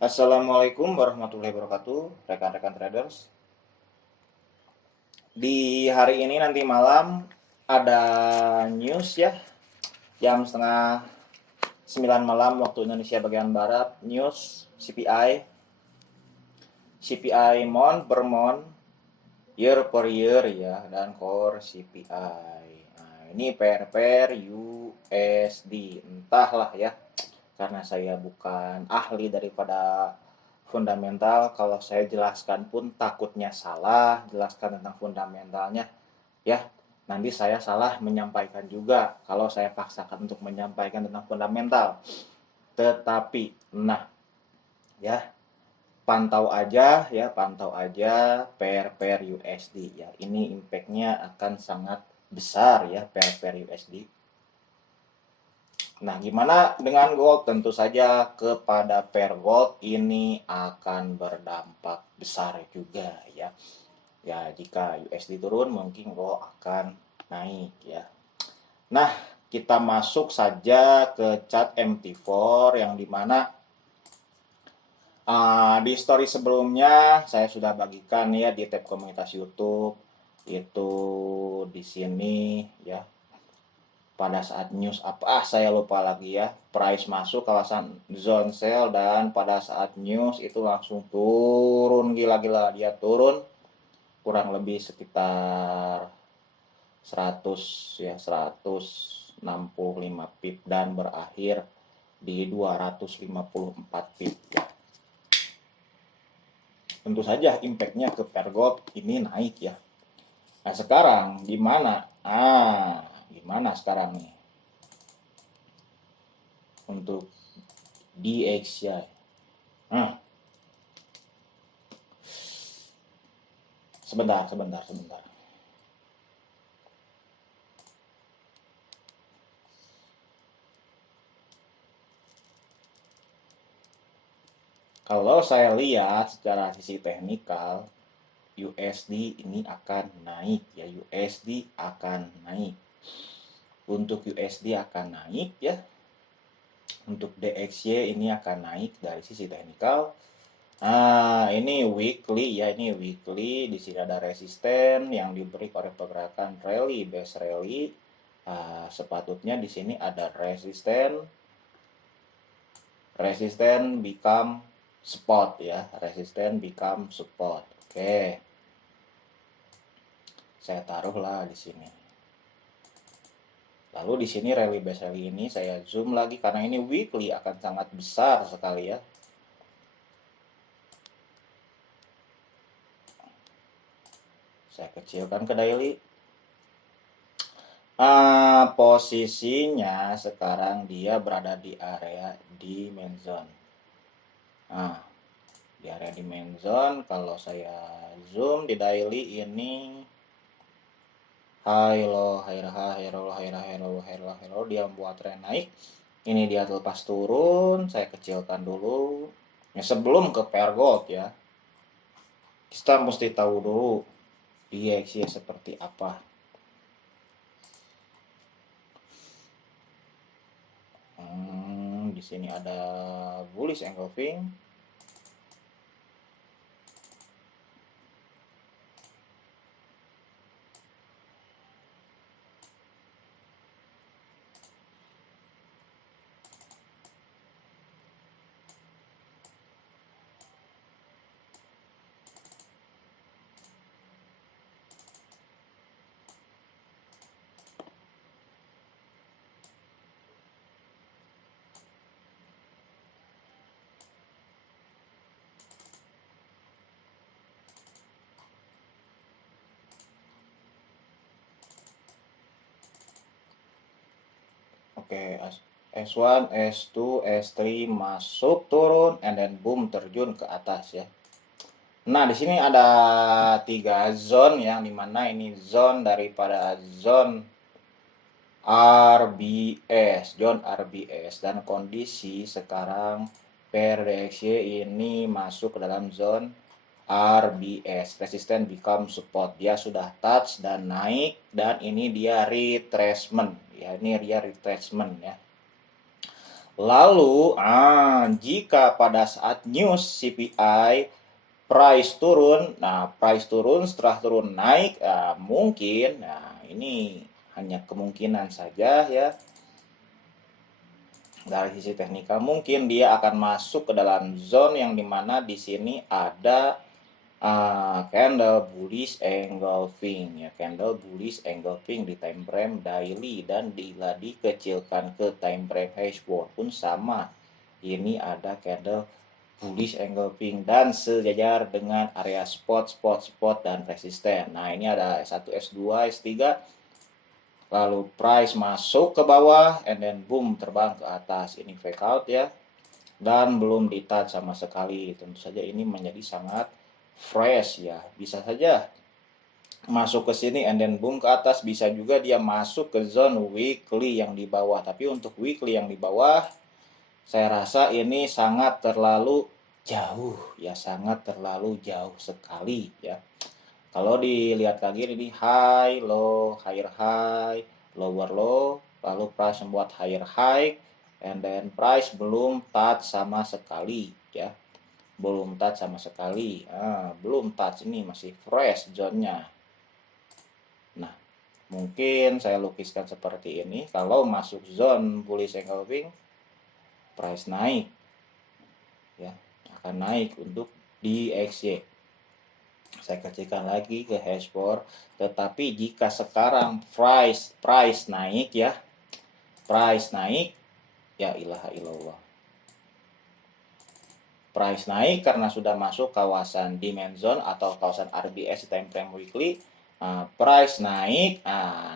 Assalamualaikum warahmatullahi wabarakatuh, rekan-rekan traders. Di hari ini nanti malam ada news ya, jam setengah 9 malam waktu Indonesia bagian Barat, news CPI month per month, year per year ya, dan core CPI. Nah, ini pair USD, entahlah ya, karena saya bukan ahli daripada fundamental, kalau saya jelaskan pun takutnya salah, jelaskan tentang fundamentalnya ya, nanti saya salah menyampaikan juga kalau saya paksakan untuk menyampaikan tentang fundamental. Tetapi nah ya, pantau aja pair USD ya, ini impactnya akan sangat besar ya, pair USD. Nah, gimana dengan gold? Tentu saja kepada pair gold ini akan berdampak besar juga ya. Ya, jika USD turun mungkin gold akan naik ya. Nah, kita masuk saja ke chart MT4 yang dimana di story sebelumnya saya sudah bagikan ya di tab komunitas YouTube itu di sini ya. Pada saat news apa saya lupa lagi ya, price masuk kawasan zone sell dan pada saat news itu langsung turun gila-gila, dia turun kurang lebih sekitar 165 pip dan berakhir di 254 pip ya. Tentu saja impactnya ke pair gold ini naik ya. Nah, sekarang gimana? Gimana sekarang nih untuk DXY? Sebentar. Kalau saya lihat secara sisi teknikal, USD ini akan naik ya, USD akan naik. Untuk USD akan naik ya. Untuk DXY ini akan naik dari sisi teknikal. Ini weekly ya, ini weekly. Di sini ada resisten yang diberi oleh pergerakan rally, base rally. Sepatutnya di sini ada resisten become support ya, resisten become support. Oke. Saya taruhlah di sini. Lalu di sini rally base rally ini saya zoom lagi karena ini weekly akan sangat besar sekali ya. Saya kecilkan ke daily. Posisinya sekarang dia berada di area demand zone. Di area demand zone kalau saya zoom di daily ini high low, dia membuat tren naik. Ini dia lepas turun, saya kecilkan dulu. Ya, sebelum ke pair gold ya, kita mesti tahu dulu DXY seperti apa. Di sini ada bullish engulfing. Oke, S1, S2, S3 masuk turun and then boom terjun ke atas ya. Nah, di sini ada 3 zone yang dimana ini zone daripada zone RBS, zone RBS, dan kondisi sekarang pair DXY ini masuk ke dalam zone RBS, resisten become support. Dia sudah touch dan naik dan ini dia retracement ya, ini dia retracement ya. Lalu, jika pada saat news CPI price turun, nah price turun setelah turun naik, mungkin, nah ini hanya kemungkinan saja ya, dari sisi teknikal mungkin dia akan masuk ke dalam zone yang dimana di sini ada candle bullish engulfing ya, candle bullish engulfing di time frame daily, dan bila dikecilkan ke time frame hashboard pun sama. Ini ada candle bullish engulfing dan sejajar dengan area spot dan resisten. Nah, ini ada S1, S2, S3, lalu price masuk ke bawah and then boom terbang ke atas. Ini fake out ya, dan belum di touch sama sekali. Tentu saja ini menjadi sangat fresh ya, bisa saja masuk ke sini and then boom ke atas, bisa juga dia masuk ke zone weekly yang di bawah. Tapi untuk weekly yang di bawah, saya rasa ini sangat terlalu jauh ya, sangat terlalu jauh sekali ya. Kalau dilihat lagi ini high, low, higher high, lower low, lalu price membuat higher high, and then price belum touch sama sekali ya. Belum touch sama sekali. Belum touch, ini masih fresh zone-nya. Nah, mungkin saya lukiskan seperti ini. Kalau masuk zone bullish engulfing, price naik ya, akan naik untuk di XY. Saya kecilkan lagi ke hashboard. Tetapi jika sekarang price naik ya, price naik, ya ilaha illallah, price naik karena sudah masuk kawasan demand zone atau kawasan RBS time frame weekly. Price naik,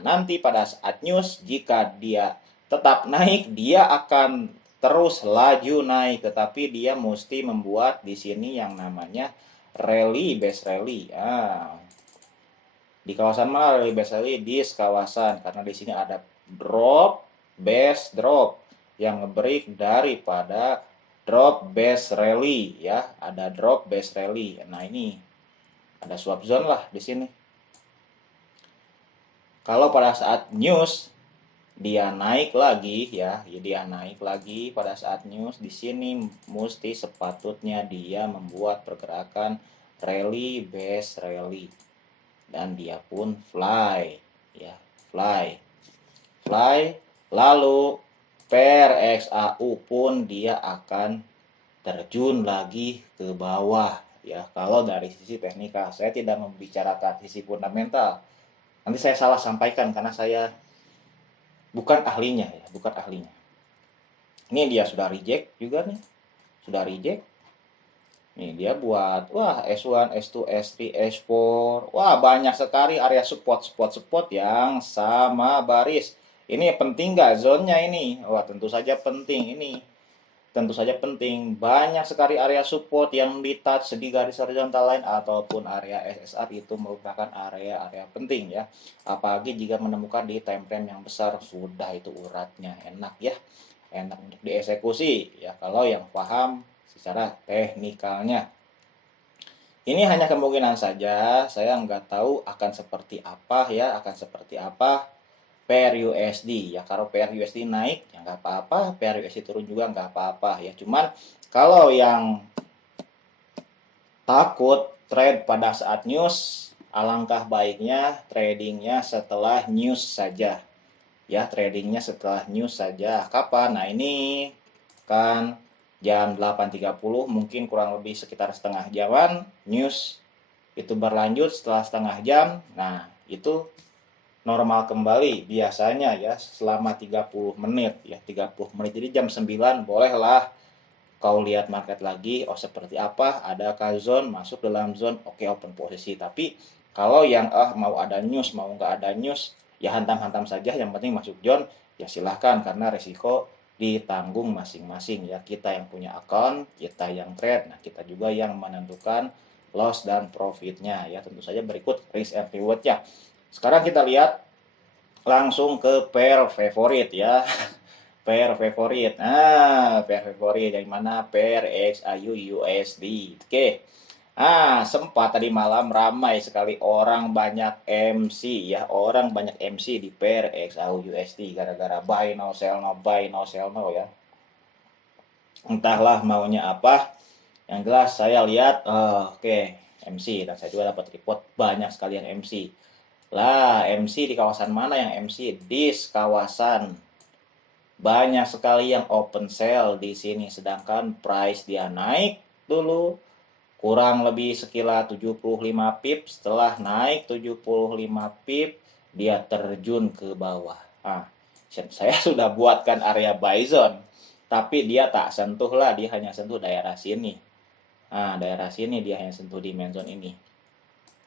nanti pada saat news, jika dia tetap naik, dia akan terus laju naik, tetapi dia mesti membuat di sini yang namanya rally, base rally. Di kawasan mana rally, base rally? Di kawasan, karena di sini ada drop, base drop yang nge-break daripada drop base rally ya, ada drop base rally. Nah, ini ada swap zone lah di sini. Kalau pada saat news dia naik lagi ya, dia naik lagi pada saat news, di sini mesti sepatutnya dia membuat pergerakan rally, base rally, dan dia pun fly ya, fly, lalu per XAU pun dia akan terjun lagi ke bawah ya. Kalau dari sisi teknikal, saya tidak membicarakan sisi fundamental. Nanti saya salah sampaikan karena saya bukan ahlinya ya, bukan ahlinya. Ini dia sudah reject juga nih. Sudah reject. Nih dia buat, wah S1, S2, S3, S4. Wah, banyak sekali area support yang sama baris. Ini penting nggak zone-nya ini? Wah, tentu saja penting ini. Tentu saja penting. Banyak sekali area support yang di touch di garis horizontal line ataupun area SSR, itu merupakan area-area penting ya. Apalagi jika menemukan di time frame yang besar, sudah itu uratnya enak ya. Enak untuk dieksekusi ya kalau yang paham secara teknikalnya. Ini hanya kemungkinan saja, saya nggak tahu akan seperti apa ya, akan seperti apa pair USD ya. Kalau pair USD naik ya nggak apa-apa, pair USD turun juga nggak apa-apa ya. Cuman kalau yang takut trade pada saat news, alangkah baiknya tradingnya setelah news saja ya, tradingnya setelah news saja. Kapan? Nah, ini kan jam 8.30, mungkin kurang lebih sekitar setengah jaman news itu berlanjut. Setelah setengah jam, nah itu normal kembali biasanya ya, selama 30 menit ya, 30 menit. Jadi jam 9 bolehlah kau lihat market lagi, oh seperti apa, adakah zone, masuk dalam zone, oke, open posisi. Tapi kalau yang mau ada news, mau nggak ada news, ya hantam-hantam saja, yang penting masuk zone, ya silahkan, karena resiko ditanggung masing-masing ya. Kita yang punya account, kita yang trade, nah kita juga yang menentukan loss dan profitnya ya. Tentu saja berikut risk and reward-nya. Sekarang kita lihat langsung ke pair favorit ya. Pair favorit. Pair favorit dari mana? Pair XAU USD. Oke. Sempat tadi malam ramai sekali orang banyak MC ya. Orang banyak MC di pair XAU USD gara-gara buy no sell no, buy no sell no ya. Entahlah maunya apa. Yang jelas saya lihat, oke, MC, dan saya juga dapat report banyak sekali yang MC. Lah, MC di kawasan mana yang MC? Di kawasan banyak sekali yang open sale di sini, sedangkan price dia naik dulu kurang lebih sekilas 75 pip. Setelah naik 75 pip, dia terjun ke bawah. Saya sudah buatkan area buy zone, tapi dia tak sentuh lah, dia hanya sentuh daerah sini. Daerah sini dia hanya sentuh di main zone ini.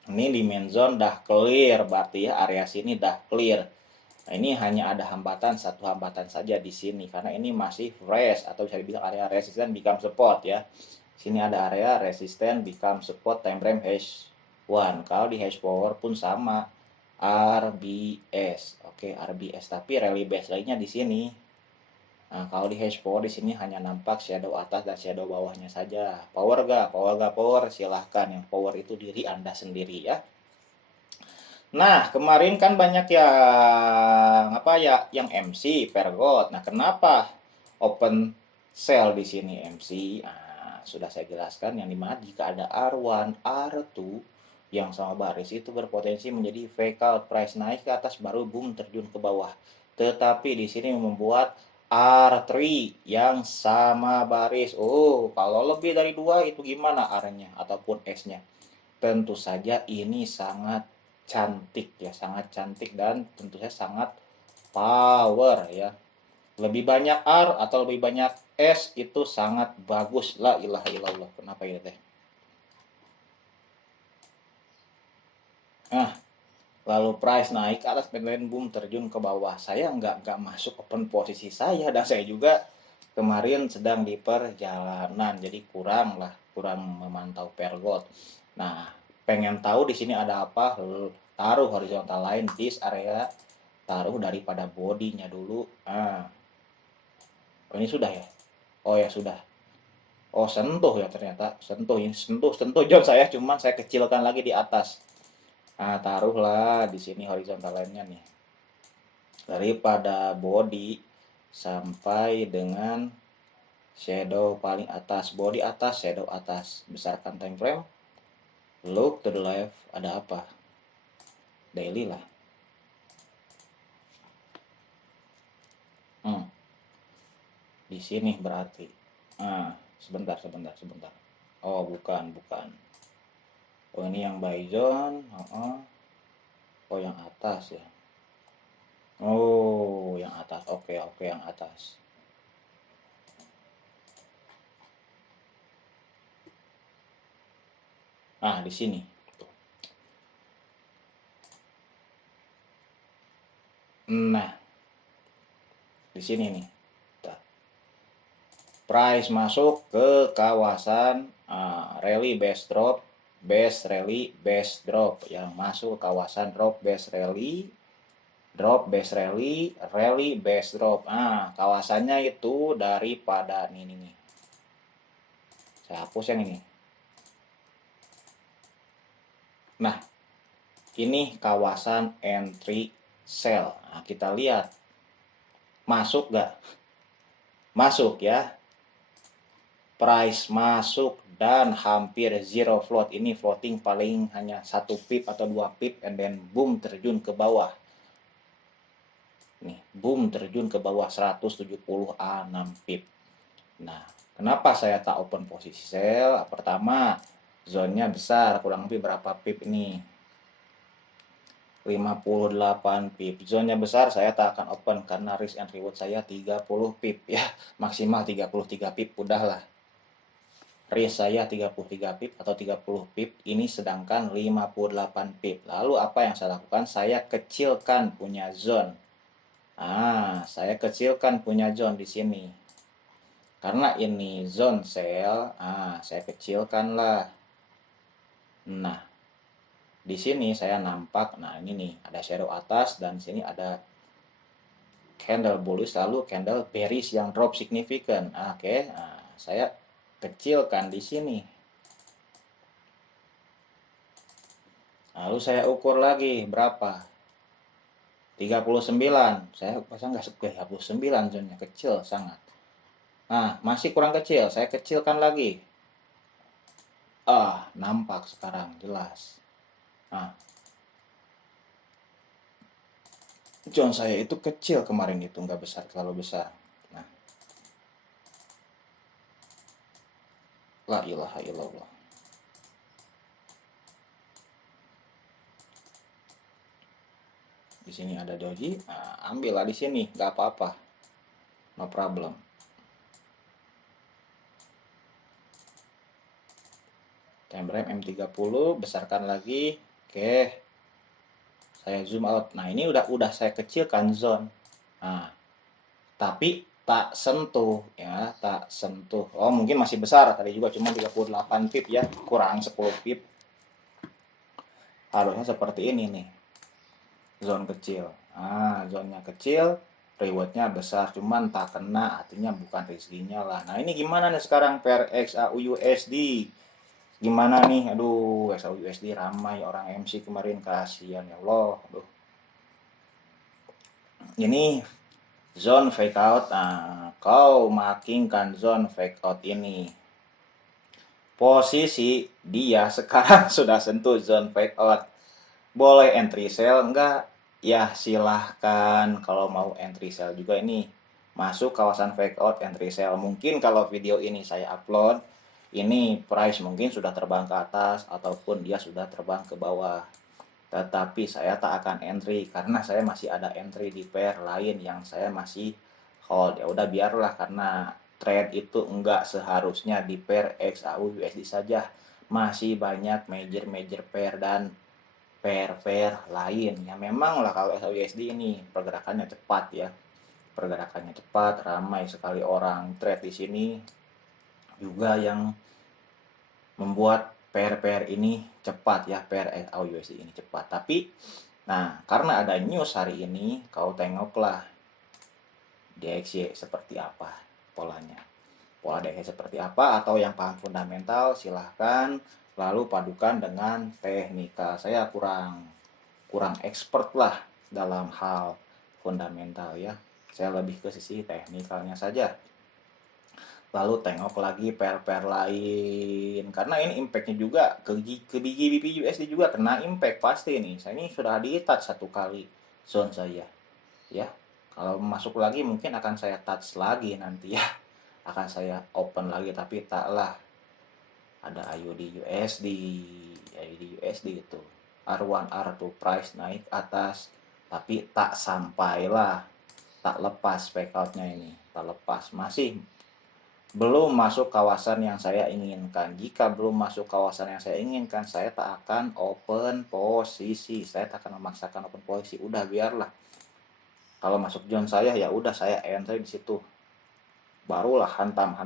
Ini di main zone dah clear, berarti ya area sini dah clear. Nah, ini hanya ada satu hambatan saja di sini karena ini masih fresh atau bisa dibilang area resisten become support ya. Sini ada area resisten become support time frame H1. Kalau di H power pun sama, RBS. Oke, RBS, tapi rally base lainnya di sini. Nah, kalau di H power di sini hanya nampak shadow atas dan shadow bawahnya saja. Power gak? Power, silahkan. Yang power itu diri Anda sendiri ya. Nah, kemarin kan banyak yang MC Pergot. Nah, kenapa open sell di sini MC? Sudah saya jelaskan yang dimana jika ada R1, R2 yang sama baris itu berpotensi menjadi fake out, price naik ke atas baru boom terjun ke bawah. Tetapi di sini membuat R3 yang sama baris. Kalau lebih dari 2 itu gimana R-nya ataupun S-nya? Tentu saja ini sangat cantik ya, sangat cantik dan tentu saja sangat power ya. Lebih banyak R atau lebih banyak S itu sangat bagus. La ilaha illallah. Kenapa ini teh? Lalu price naik ke atas, pendek boom terjun ke bawah. Saya nggak masuk open posisi saya, dan saya juga kemarin sedang di perjalanan, jadi kurang memantau pergot. Nah, pengen tahu di sini ada apa, taruh horizontal line di area, taruh daripada bodinya dulu. Ini sudah ya? Oh ya sudah. Oh, sentuh ya ternyata, sentuh John saya, cuman saya kecilkan lagi di atas. Taruhlah di sini horizontal line-nya nih. Daripada body sampai dengan shadow paling atas, body atas, shadow atas. Besarkan time frame. Look to the left, ada apa? Daily lah. Di sini berarti. Sebentar. Oh, bukan. Oh, ini yang buy zone. Oh, yang atas ya. Oh, yang atas. Oke, yang atas. Di sini. Nah, di sini nih. Price masuk ke kawasan rally base drop, rally base drop, yang masuk ke kawasan drop base rally, rally base drop. Kawasannya itu daripada ini. Saya hapus yang ini. Nah, ini kawasan entry sell. Kita lihat masuk gak? Masuk ya. Price masuk dan hampir zero float. Ini floating paling hanya 1 pip atau 2 pip, and then boom terjun ke bawah. Nih, boom terjun ke bawah 176 pip. Nah, kenapa saya tak open posisi sell? Pertama, zonnya besar, kurang lebih berapa pip ini? 58 pip. Zonnya besar, saya tak akan open karena risk and reward saya 30 pip ya. Maksimal 33 pip udahlah. Risk saya 33 pip atau 30 pip, ini sedangkan 58 pip. Lalu apa yang saya lakukan? Saya kecilkan punya zone. Saya kecilkan punya zone di sini. Karena ini zone sell, saya kecilkan lah. Nah, di sini saya nampak, ini nih, ada shadow atas dan sini ada candle bullish lalu candle bearish yang drop signifikan. Oke. Saya kecilkan di sini. Lalu saya ukur lagi berapa? 39. Saya pasang nggak 39, zonnya kecil sangat. Nah, masih kurang kecil, saya kecilkan lagi. Nampak sekarang jelas. Nah, John saya itu kecil kemarin itu, nggak besar, terlalu besar. Nah, la ilaha illallah. Di sini ada doji, nah, ambillah di sini, nggak apa-apa, no problem. Time frame M30, besarkan lagi. Oke, saya zoom out. Nah, ini udah saya kecilkan zone. Nah, tapi tak sentuh ya, tak sentuh. Oh, mungkin masih besar tadi juga, cuma 38 pip ya, kurang 10 pip. Harusnya seperti ini nih. Zone kecil. Zonenya kecil, rewardnya besar, cuman tak kena, artinya bukan rezekinya lah. Nah, ini gimana nih sekarang per XAUUSD? Gimana nih? Aduh, XAUUSD ramai orang MC kemarin, kasihan ya Allah. Aduh. Ini zone fake out. Nah, kau markingkan zone fake out ini. Posisi dia sekarang sudah sentuh zone fake out. Boleh entry sell enggak? Ya silahkan, kalau mau entry sell juga ini masuk kawasan fake out, entry sell. Mungkin kalau video ini saya upload, ini price mungkin sudah terbang ke atas ataupun dia sudah terbang ke bawah. Tetapi saya tak akan entry karena saya masih ada entry di pair lain yang saya masih hold. Ya udah biarlah, karena trade itu enggak seharusnya di pair XAU USD saja. Masih banyak major pair dan pair lain. Ya memang lah kalau XAU USD ini pergerakannya cepat ya. Pergerakannya cepat, ramai sekali orang trade di sini. Juga yang membuat pair ini cepat ya, pair XAU-USD ini cepat. Tapi nah, karena ada news hari ini, kau tengoklah DXY seperti apa polanya. Pola DXY seperti apa, atau yang paham fundamental silahkan lalu padukan dengan teknikal. Saya kurang expert lah dalam hal fundamental ya. Saya lebih ke sisi teknikalnya saja. Lalu tengok lagi pair lain, karena ini impactnya juga ke BGBP USD juga kena impact pasti nih. Saya ini sudah di touch satu kali zone saya ya. Kalau masuk lagi mungkin akan saya touch lagi nanti ya, akan saya open lagi, tapi taklah ada IUD USD itu R1 R2 price naik atas, tapi tak sampailah, tak lepas fake outnya ini, tak lepas, masih belum masuk kawasan yang saya inginkan. Jika belum masuk kawasan yang saya inginkan, saya tak akan open posisi. Saya tak akan memaksakan open posisi. Udah biarlah. Kalau masuk zone saya ya udah saya entry di situ. Barulah hantam.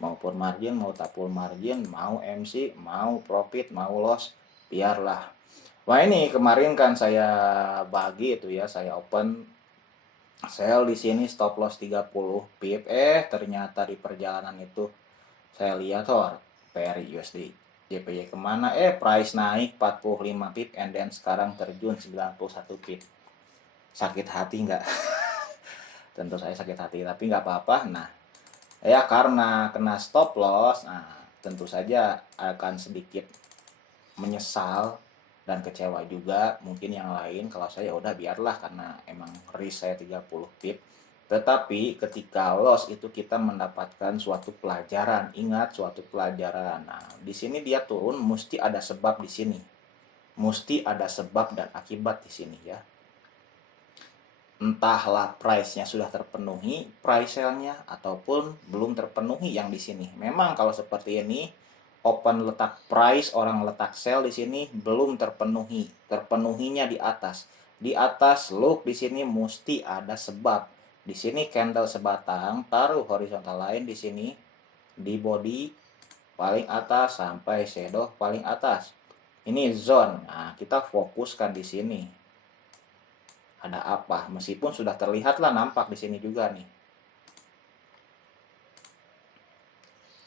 Maupun margin, mau tapul margin, mau MC, mau profit, mau loss, biarlah. Wah, ini kemarin kan saya bagi itu ya, saya open sell di sini, stop loss 30 pip. Ternyata di perjalanan itu saya lihat PRI USD JPY kemana, price naik 45 pip and then sekarang terjun 91 pip. Sakit hati nggak? Tentu saya sakit hati, tapi nggak apa-apa. Nah ya, karena kena stop loss, nah tentu saja akan sedikit menyesal dan kecewa juga. Mungkin yang lain, kalau saya udah biarlah, karena emang risk saya 30 pip. Tetapi ketika loss itu kita mendapatkan suatu pelajaran. Ingat, suatu pelajaran. Nah, di sini dia turun, mesti ada sebab di sini. Mesti ada sebab dan akibat di sini ya. Entahlah price-nya sudah terpenuhi, price sell-nya, ataupun belum terpenuhi yang di sini. Memang kalau seperti ini, open letak price, orang letak sell di sini belum terpenuhi. Terpenuhinya di atas. Di atas look di sini mesti ada sebab. Di sini candle sebatang, taruh horizontal line di sini, di body paling atas sampai shadow paling atas. Ini zone. Nah, kita fokuskan di sini. Ada apa? Meskipun sudah terlihatlah, nampak di sini juga nih.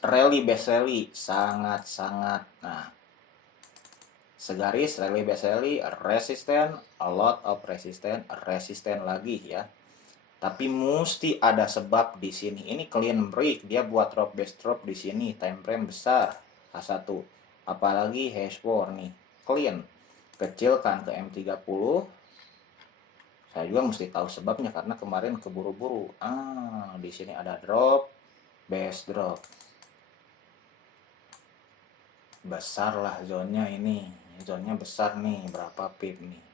Rally base rally sangat-sangat. Nah, segaris rally base rally, resisten, a lot of resisten lagi ya. Tapi mesti ada sebab di sini. Ini clean break, dia buat drop base drop di sini, time frame besar H1. Apalagi H4 nih, clean. Kecil kan ke M30. Saya juga mesti tahu sebabnya karena kemarin keburu-buru. Di sini ada drop, base drop. Besar lah zonnya ini. Zonnya besar nih, berapa pip nih?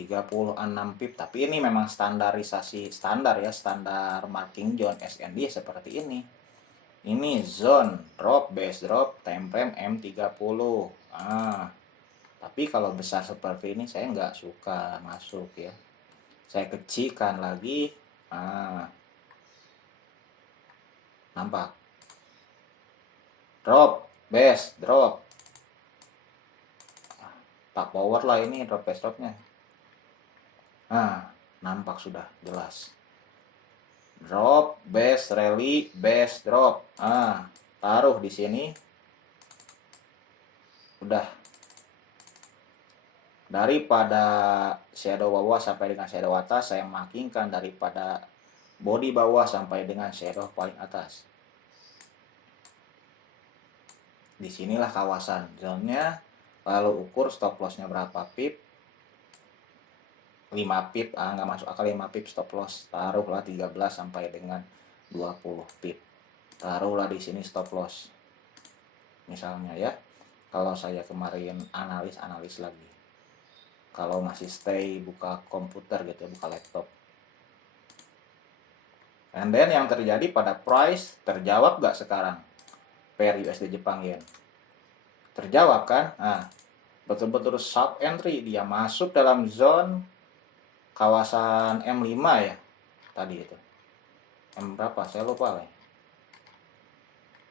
36 pip, tapi ini memang standarisasi standar ya, standar marking zone SND seperti ini. Ini zone drop, base drop, time frame M30. Tapi kalau besar seperti ini saya nggak suka masuk ya. Saya kecilkan lagi. Nampak? Drop, base, drop. Tak power lah ini drop base dropnya. Nampak sudah jelas. Drop, base, rally, base, drop. Taruh di sini. Udah. Daripada shadow bawah sampai dengan shadow atas, saya markingkan daripada body bawah sampai dengan shadow paling atas. Disinilah kawasan zone-nya. Lalu ukur stop loss-nya berapa pip. 5 pip, nggak masuk akal 5 pip stop loss. Taruhlah 13 sampai dengan 20 pip. Taruhlah di sini stop loss. Misalnya ya, kalau saya kemarin analis lagi. Kalau masih stay buka komputer gitu, buka laptop. And then yang terjadi pada price, terjawab nggak sekarang? Pair USD Jepang Yen. Terjawab kan? Betul-betul sharp entry, dia masuk dalam zone kawasan M5 ya tadi itu. M berapa? Saya lupa lah.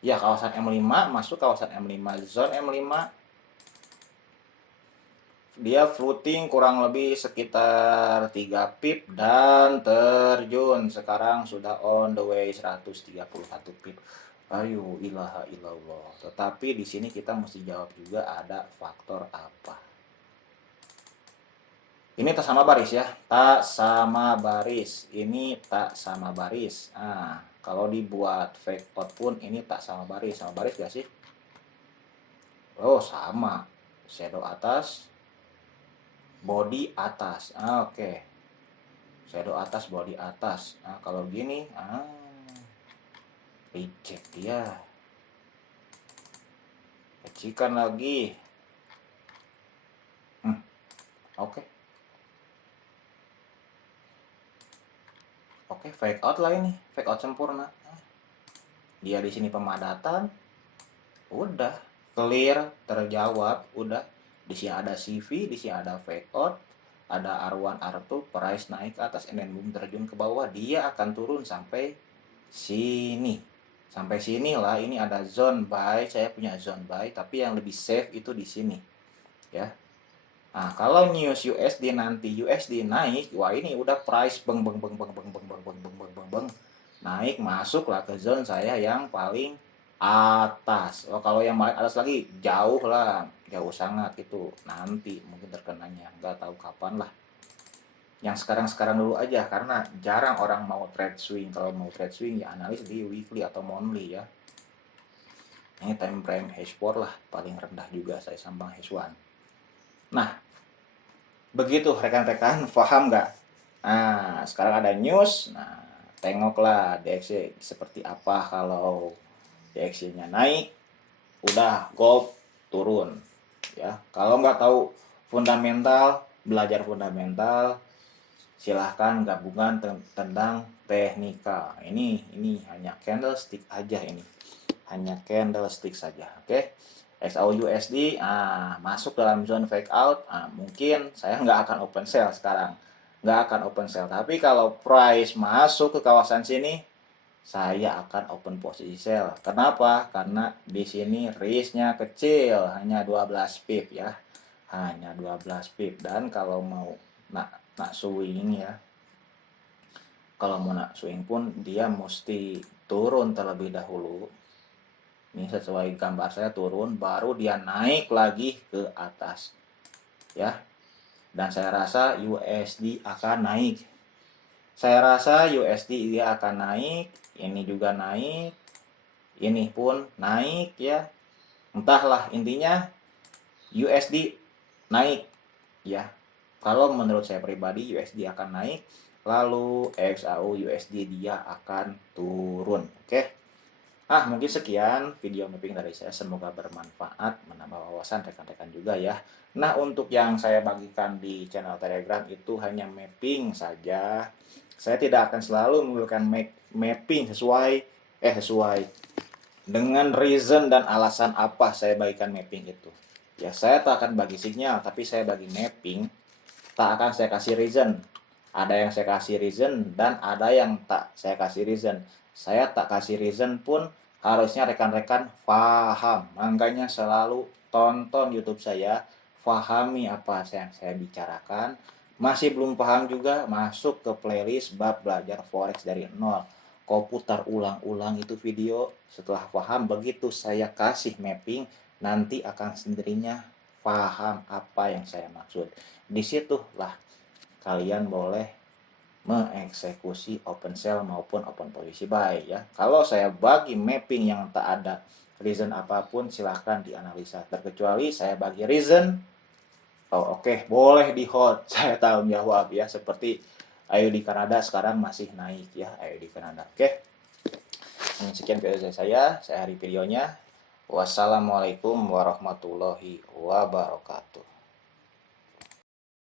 Ya, kawasan M5, masuk kawasan M5, zone M5. Dia floating kurang lebih sekitar 3 pip dan terjun. Sekarang sudah on the way 131 pip. Ayo, ilaha illallah. Tetapi di sini kita mesti jawab juga ada faktor apa. Ini tak sama baris ya, tak sama baris. Ini tak sama baris. Kalau dibuat fake out pun ini tak sama baris. Sama baris gak sih? Oh, sama. Shadow atas, body atas. Oke. Shadow atas, body atas. Kalau gini, reject dia. Kecikan lagi. Oke. Oke, fake out lah ini, fake out sempurna. Dia di sini pemadatan, udah clear, terjawab, udah. Di sini ada CV, di sini ada fake out, ada R1, R2, price naik ke atas, and then boom terjun ke bawah, dia akan turun sampai sini. Sampai sini lah, ini ada zone buy, saya punya zone buy, tapi yang lebih safe itu di sini, ya. Kalau news USD nanti USD naik, wah ini udah price beng naik, masuklah ke zone saya yang paling atas. Kalau yang paling atas lagi jauh lah, jauh sangat itu nanti mungkin terkenanya, nggak tahu kapan lah. Yang sekarang dulu aja karena jarang orang mau trade swing. Kalau mau trade swing ya analis di weekly atau monthly ya. Ini time frame H4 lah, paling rendah juga saya sambang H1. Nah, begitu rekan-rekan, paham nggak? Sekarang ada news. Tengoklah DXY seperti apa. Kalau DXY-nya naik, udah gold turun. Ya, kalau nggak tahu fundamental, belajar fundamental, silahkan gabungan tentang teknikal. Ini hanya candlestick aja ini. Hanya candlestick saja, oke? XAUUSD masuk dalam zone fake out, mungkin saya nggak akan open sell sekarang, tapi kalau price masuk ke kawasan sini saya akan open posisi sell. Kenapa? Karena di sini risknya kecil, hanya 12 pip ya, hanya 12 pip. Dan kalau mau nak swing ya, kalau mau nak swing pun dia mesti turun terlebih dahulu. Ini sesuai gambar saya, turun baru dia naik lagi ke atas ya. Dan saya rasa USD akan naik Saya rasa USD dia akan naik, ini juga naik, ini pun naik ya. Entahlah, intinya USD naik ya. Kalau menurut saya pribadi USD akan naik, lalu XAU USD dia akan turun. Oke. Mungkin sekian video mapping dari saya, semoga bermanfaat, menambah wawasan rekan-rekan juga ya. Nah, untuk yang saya bagikan di channel Telegram itu hanya mapping saja. Saya tidak akan selalu memberikan mapping sesuai dengan reason dan alasan apa saya bagikan mapping itu. Ya, saya tak akan bagi sinyal, tapi saya bagi mapping, tak akan saya kasih reason. Ada yang saya kasih reason dan ada yang tak saya kasih reason. Saya tak kasih reason pun harusnya rekan-rekan paham. Makanya selalu tonton YouTube saya, pahami apa yang saya bicarakan. Masih belum paham juga, masuk ke playlist bab belajar forex dari nol. Kau putar ulang-ulang itu video, setelah paham begitu saya kasih mapping, nanti akan sendirinya paham apa yang saya maksud. Disitulah kalian boleh mengeksekusi open sell maupun open posisi buy ya. Kalau saya bagi mapping yang tak ada reason apapun, silahkan dianalisa. Terkecuali saya bagi reason, oke, boleh di hold. Saya tahu jawab ya, seperti ayo di Kanada sekarang masih naik ya, ayo di Kanada. Oke. Sekian video saya hari videonya. Wassalamualaikum warahmatullahi wabarakatuh.